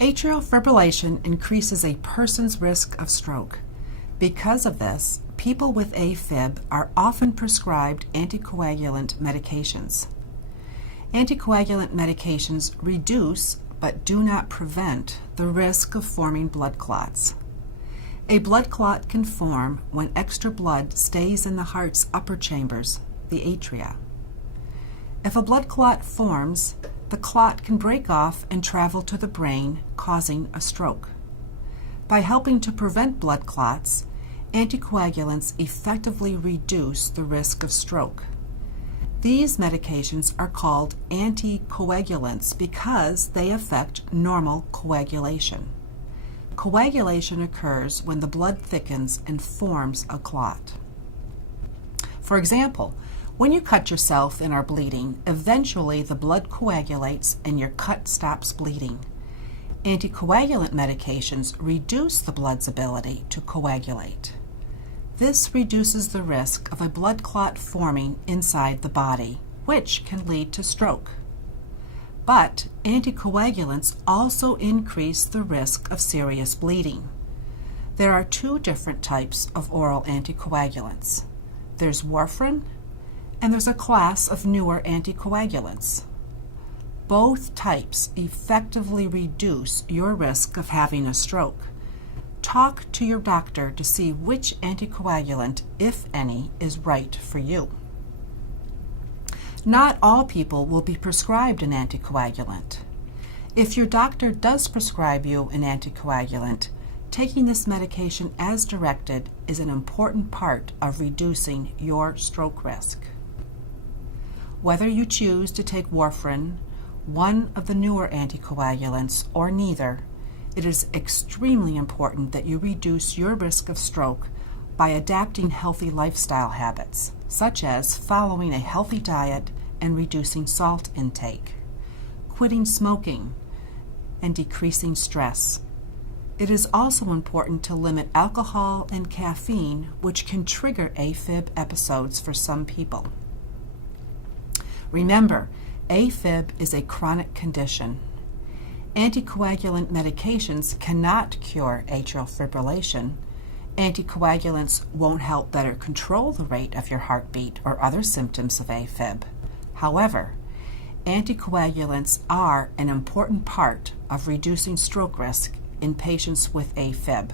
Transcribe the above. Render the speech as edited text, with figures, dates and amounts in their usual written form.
Atrial fibrillation increases a person's risk of stroke. Because of this, people with AFib are often prescribed anticoagulant medications. Anticoagulant medications reduce but do not prevent the risk of forming blood clots. A blood clot can form when extra blood stays in the heart's upper chambers, the atria. If a blood clot forms, the clot can break off and travel to the brain, causing a stroke. By helping to prevent blood clots, anticoagulants effectively reduce the risk of stroke. These medications are called anticoagulants because they affect normal coagulation. Coagulation occurs when the blood thickens and forms a clot. For example, when you cut yourself and are bleeding, eventually the blood coagulates and your cut stops bleeding. Anticoagulant medications reduce the blood's ability to coagulate. This reduces the risk of a blood clot forming inside the body, which can lead to stroke. But anticoagulants also increase the risk of serious bleeding. There are two different types of oral anticoagulants. There's warfarin, and there's a class of newer anticoagulants. Both types effectively reduce your risk of having a stroke. Talk to your doctor to see which anticoagulant, if any, is right for you. Not all people will be prescribed an anticoagulant. If your doctor does prescribe you an anticoagulant, taking this medication as directed is an important part of reducing your stroke risk. Whether you choose to take warfarin, one of the newer anticoagulants, or neither, it is extremely important that you reduce your risk of stroke by adapting healthy lifestyle habits, such as following a healthy diet and reducing salt intake, quitting smoking, and decreasing stress. It is also important to limit alcohol and caffeine, which can trigger AFib episodes for some people. Remember, AFib is a chronic condition. Anticoagulant medications cannot cure atrial fibrillation. Anticoagulants won't help better control the rate of your heartbeat or other symptoms of AFib. However, anticoagulants are an important part of reducing stroke risk in patients with AFib.